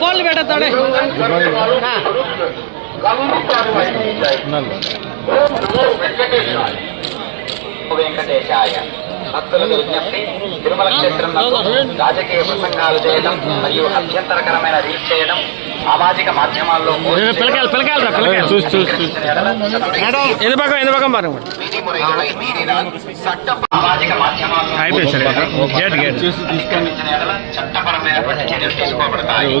ఫోన్లు పెట్టాడే వెంకటేశాయ. భక్తులకు విజ్ఞప్తి, తిరుమల క్షేత్రంలో రాజకీయ ప్రసంగాలు చేయడం మరియు అభ్యంతరకరమైన రీల్స్ చేయడం సామాజిక మాధ్యమాల్లో సామాజిక మాధ్యమాల్లో చట్టపరమైనటువంటి చర్యలు తీసుకోబడతాయి.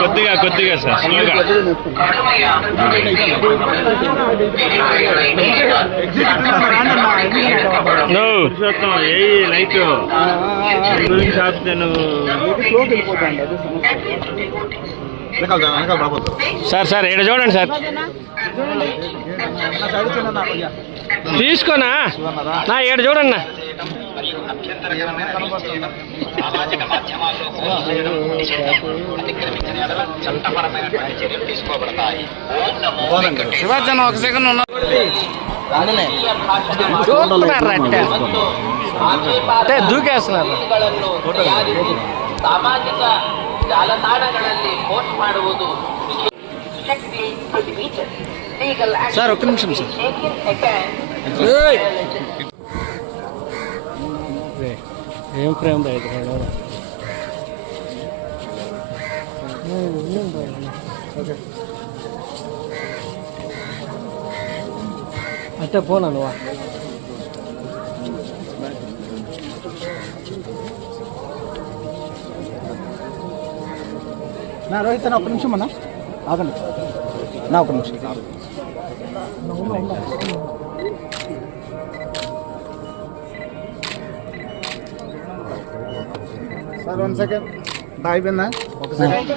కొద్దిగా కొద్దిగా సార్ ఏ లైట్ గురించి ఆపితే నువ్వు సార్ ఇక్కడ చూడండి సార్ తీసుకోనా నా ఇక్కడ చూడండి నా సామాజిక మాధ్యమాల్లో చట్టపరమైనటువంటి చర్యలు తీసుకోబడతాయి. శివాజన్ ఒక సెకండ్ ఉన్నా ದೂಕೇస్తున్నారు ಸಾಮಾಜಿಕ ಜಾಲತಾಣಗಳಲ್ಲಿ ಪೋಸ್ಟ್ ಮಾಡುವುದು. సార్ ఒక్క నిమిషం సార్ ఏం ప్రేమ రైతు అట్టే పోనా నువ్వా నా రోహిత్ నా ఒక్క నిమిషం అన్నా ఆగండి నా ఒక్క నిమిషం సార్ 1 సెకండ్ అయిపోయిందా ఒక సెకండ్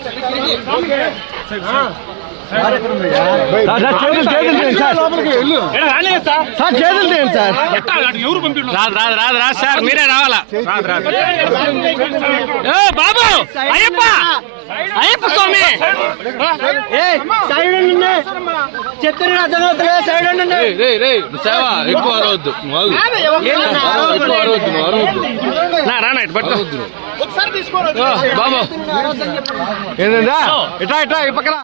సార్ మీరే రావాలా బాబు అయ్యప్ప అయ్యప్ప స్వామి చెప్తారు సైడ్ ఎక్కువ అరవద్దు రానా ఇటు పట్టుకోవద్దు బాబు ఏంటంటే ఇట్లా ఇట్లా ఈ పక్కన